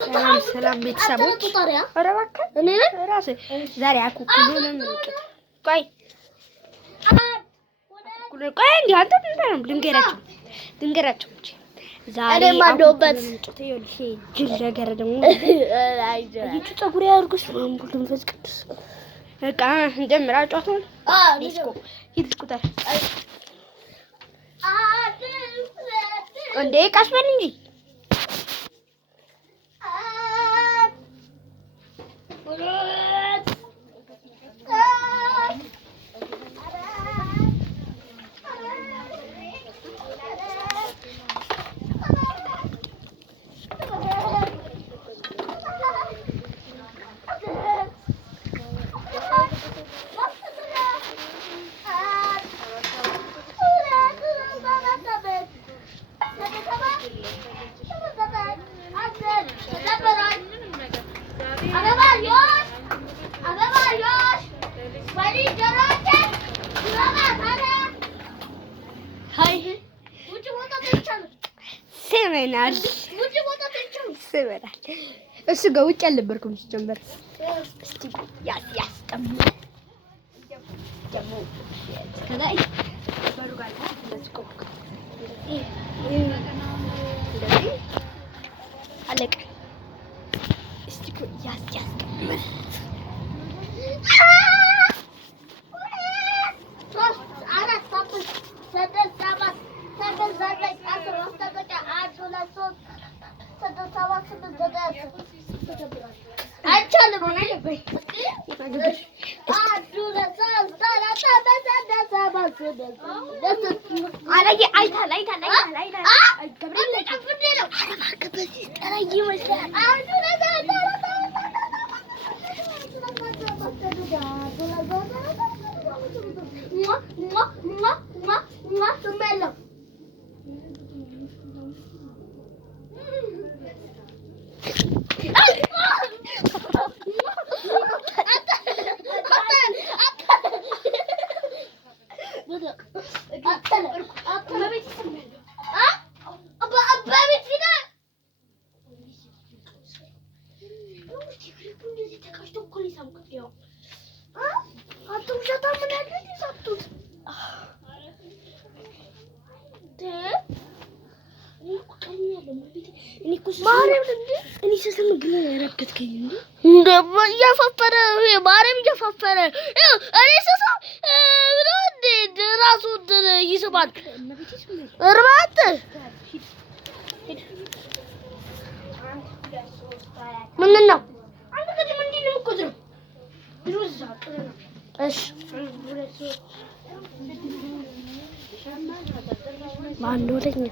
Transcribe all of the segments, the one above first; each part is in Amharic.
ሰላም ቤተሰቦች፣ ኧረ እባክህ እኔ ነኝ እራስህ። ዛሬ አኩኩሉን እንውጣ። ቆይ እንዴ አንተ ልንገራቸው እንጂ ዛሬ አኩኩሉን እንውጣ። ይኸውልሽ ጅል ነገር ደግሞ ይቺ ፀጉር ያርጉስ መንፈስ ቅዱስ። በቃ እንጀምር። አጫውተውን ዲስኮ ሂድ ቁጠር እንዴ ቀስ በል እንጂ ስበናል እሱ ጋር ውጭ አልነበርኩም ሲጀመር። እስቲ ያስቀምጥ ደግሞ ከላይ በሩ ጋር ለስቆቅ አለቀ። እስቲ ያስቀምጥ ይስባል እርባት ምንድን ነው? አንተ ከደም እንዴ ነው የምትቆጥረው? ድሩዛ ጥረና እሺ ማን ነው ለኛ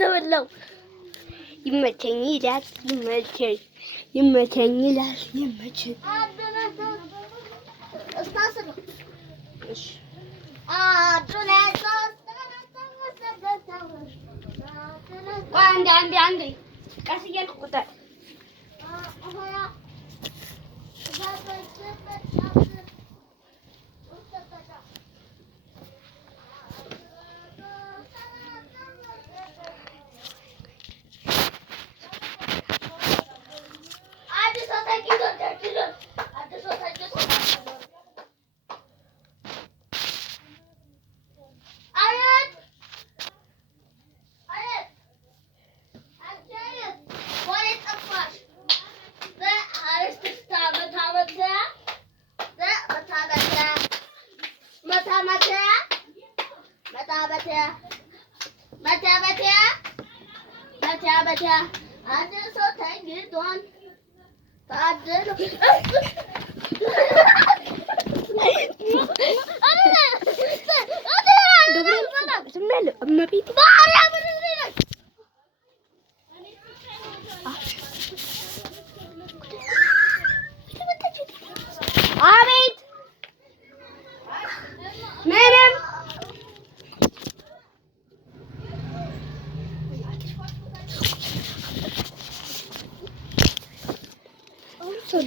ተበላው ይመቸኝ ይላል ይመቸኝ ይላል ይመቸኝ እሺ አንዴ ቀስ እያልኩ ቁጠር። መታ አንድ ሰው ተኝቷል። ታደሉ አቤት ሰው